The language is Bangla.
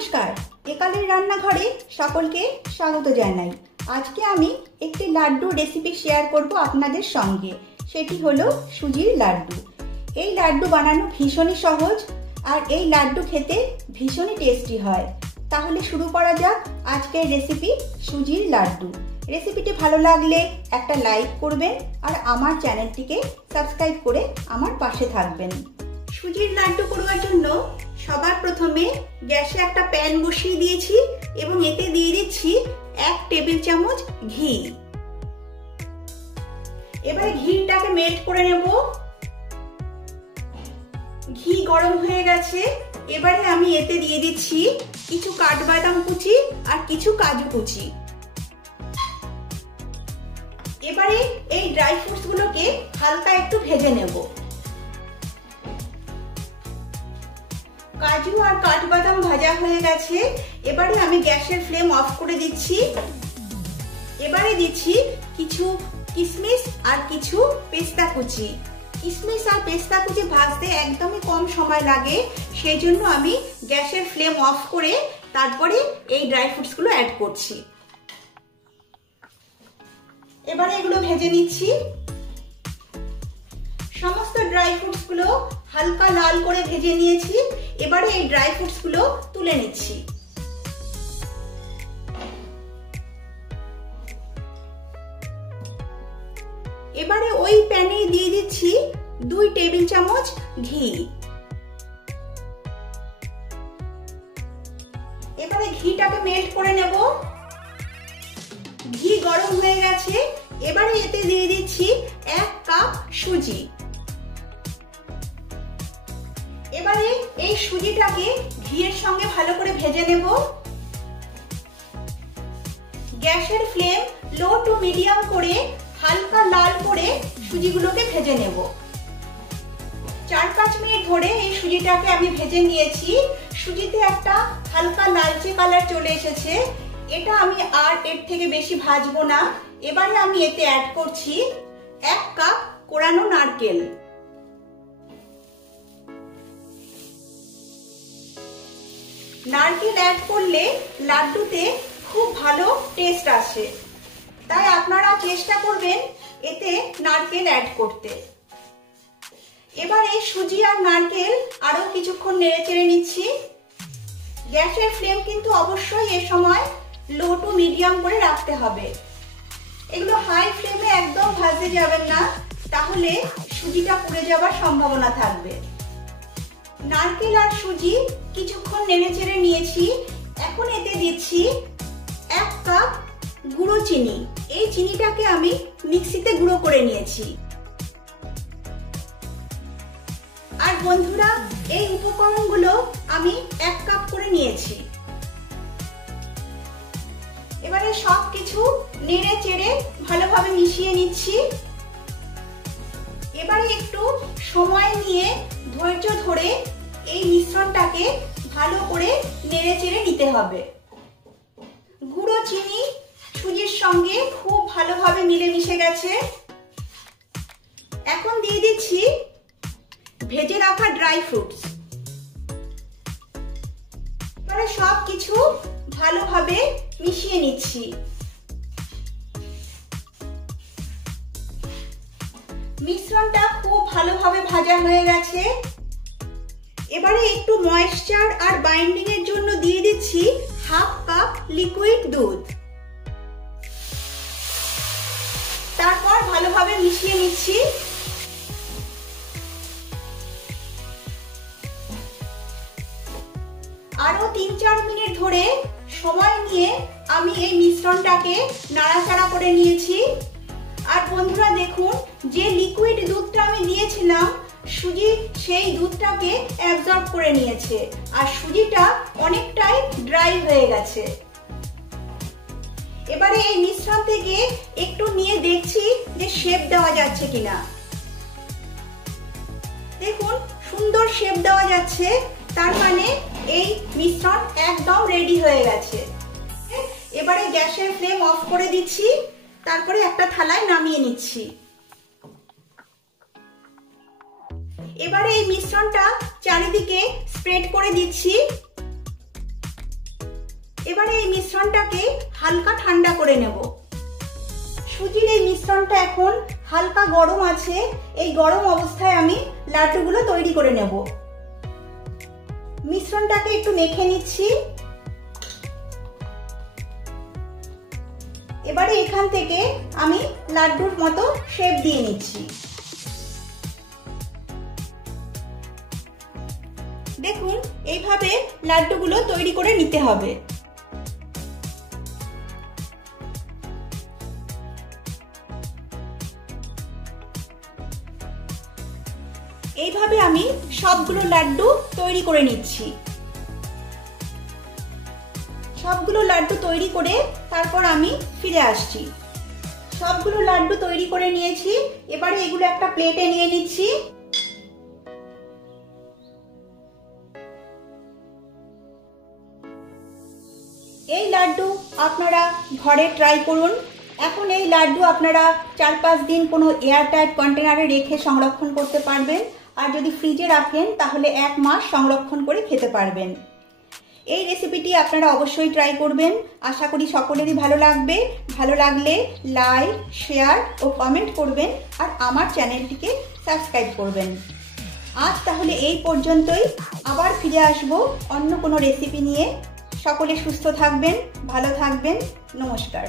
নমস্কার, একালের রান্নাঘরে সকলকে স্বাগত জানাই। আজকে আমি একটি লাড্ডু রেসিপি শেয়ার করব আপনাদের সঙ্গে। সেটি হলো সুজির লাড্ডু। এই লাড্ডু বানানো ভীষণই সহজ আর এই লাড্ডু খেতে ভীষণই টেস্টি হয়। তাহলে শুরু করা যাক আজকের রেসিপি সুজির লাড্ডু। রেসিপিটি ভালো লাগলে একটা লাইক করবেন আর আমার চ্যানেলটিকে সাবস্ক্রাইব করে আমার পাশে থাকবেন। সুজির লাড্ডু করবার জন্য সবার প্রথমে গ্যাসে একটা প্যান বসিয়ে দিয়েছি এবং এতে দিয়ে দিচ্ছি 1 টেবিল চামচ ঘি। এবারে ঘিটাকে মেল্ট করে নেব। ঘি গরম হয়ে গেছে। এবারে আমি এতে দিয়ে দিচ্ছি কিছু কাঠবাদাম কুচি আর কিছু কাজু কুচি। এবারে এই ড্রাই ফ্রুটস গুলোকে হালকা একটু ভেজে নেব। কাজু আর কাঠবাদাম ভাজা হয়ে গেছে। এবারে আমি গ্যাসের ফ্লেম অফ করে দিচ্ছি। এবারে দিচ্ছি কিছু কিশমিশ আর কিছু পেস্তা কুচি। কিশমিশ আর পেস্তা কুচি ভাজতে একদমই কম সময় লাগে, সেই জন্য আমি গ্যাসের ফ্লেম অফ করে তারপরে এই ড্রাই ফ্রুটস গুলো অ্যাড করছি। এবারে এগুলো ভেজে নিচ্ছি। সমস্ত ড্রাই ফ্রুটস গুলো হালকা লাল করে ভেজে নিয়েছি। এবারে এই ড্রাই ফ্রুটস গুলো তুলে নিচ্ছি। এবারে ওই প্যানে দিয়ে দিচ্ছি 2 টেবিল চামচ ঘি। এবারে ঘিটাকে মেল্ট করে নেব। ঘি গরম হয়ে গেছে। এবারে এতে দিয়ে দিচ্ছি 1 কাপ সুজি। এবারে এই সুজিটাকে ঘিয়ের সঙ্গে ভালো করে ভেজে নেব। গ্যাসের ফ্লেম লো টু মিডিয়াম করে হালকা লাল করে সুজিগুলোকে ভেজে নেব। 4-5 মিনিট ধরে এই সুজিটাকে আমি ভেজে নিয়েছি। সুজিতে একটা হালকা লালচে কালার চলে এসেছে। এটা আমি আর এর থেকে বেশি ভাজবো না। এবারে আমি এতে অ্যাড করছি 1 কাপ কোরানো নারকেল। নারকেল অ্যাড করলে লাড্ডুতে খুব ভালো টেস্ট আসে, তাই আপনারা চেষ্টা করবেন এতে নারকেল অ্যাড করতে। এবার এই সুজি আর নারকেল আরো কিছুক্ষণ নেড়েচেড়ে নিচ্ছি। গ্যাসের ফ্লেম কিন্তু অবশ্যই এ সময় লো টু মিডিয়াম করে রাখতে হবে। এগুলো হাই ফ্লেমে একদম ভাজতে যাবেন না, তাহলে সুজিটা পুড়ে যাওয়ার সম্ভাবনা থাকবে। নারকেল আর সুজি কিছুক্ষণ নেড়েচেড়ে নিয়েছি। এখন এতে দিচ্ছি 1 কাপ গুঁড়ো চিনি। এই চিনিটাকে আমি মিক্সিতে গুঁড়ো করে নিয়েছি। আর বন্ধুরা, এই উপকরণগুলো আমি 1 কাপ করে নিয়েছি। এবারে সবকিছু নেড়ে চেড়ে ভালোভাবে মিশিয়ে নিচ্ছি। এবারে একটু সময় নিয়ে ধৈর্য ধরে এই মিশ্রণটাকে ভালো করে নেড়ে চেড়ে নিতে হবে। গুঁড়ো চিনি সুজির সঙ্গে খুব ভালোভাবে মিলে মিশে গেছে। এখন দিয়ে দিচ্ছি ভেজে রাখা ড্রাই ফ্রুটস। এবারে সবকিছু ভালোভাবে মিশিয়ে নিচ্ছি। মিশ্রণটা খুব ভালোভাবে ভাজা হয়ে গেছে। এবারে একটু ময়েশ্চার আর বাইন্ডিং এর জন্য দিয়ে দিচ্ছি 1/2 কাপ লিকুইড দুধ। তারপর ভালোভাবে মিশিয়ে নিচ্ছি। আরো 3-4 মিনিট ধরে সময় নিয়ে আমি এই মিশ্রণটাকে নাড়াচাড়া করে নিয়েছি। আর বন্ধুরা দেখুন, যে লিকুইড দুধটা আমি দিয়েছিলাম সুজি সেই দুধটাকে অ্যাবজর্ব করে নিয়েছে আর সুজিটা অনেকটাই ড্রাই হয়ে গেছে। এবারে এই মিশ্রণ থেকে একটু নিয়ে দেখছি যে শেপ দেওয়া যাচ্ছে কিনা। দেখুন, সুন্দর শেপ দেওয়া যাচ্ছে, তার মানে এই মিশ্রণ একদম রেডি হয়ে গেছে। এবারে গ্যাসের ফ্লেম অফ করে দিচ্ছি। তারপরে একটা থালায় নামিয়ে নিচ্ছি। এবারে এই মিশ্রণটা চারিদিকে স্প্রেড করে দিচ্ছি। এবারে এই মিশ্রণটাকে হালকা ঠান্ডা করে নেব। সুজির এই মিশ্রণটা এখন হালকা গরম আছে, এই গরম অবস্থায় আমি লাড্ডুগুলো তৈরি করে নেব। মিশ্রণটাকে একটু মেখে নিচ্ছি। এবারে এখান থেকে আমি লাড্ডুর মতো শেপ দিয়ে নিচ্ছি। দেখুন এইভাবে লাড্ডুগুলো তৈরি করে নিতে হবে। এইভাবে আমি সবগুলো লাড্ডু তৈরি করে নিচ্ছি। সবগুলো লাড্ডু তৈরি করে তারপর আমি ফিরে আসছি। সবগুলো লাড্ডু তৈরি করে নিয়েছি, এবারে এগুলো একটা প্লেটে নিয়ে নিচ্ছি। এই লাড্ডু আপনারা ঘরে ট্রাই করুন। এখন এই লাড্ডু আপনারা 4-5 দিন কোনো এয়ারটাইট কন্টেনারে রেখে সংরক্ষণ করতে পারবেন, আর যদি ফ্রিজে রাখেন তাহলে 1 মাস সংরক্ষণ করে খেতে পারবেন। এই রেসিপিটি আপনারা অবশ্যই ট্রাই করবেন। আশা করি সকলেরই ভালো লাগবে। ভালো লাগলে লাইক, শেয়ার ও কমেন্ট করবেন, আর আমার চ্যানেলটিকে সাবস্ক্রাইব করবেন। আজ তাহলে এই পর্যন্তই, আবার ফিরে আসবো অন্য কোনো রেসিপি নিয়ে। সকলে সুস্থ থাকবেন, ভালো থাকবেন। নমস্কার।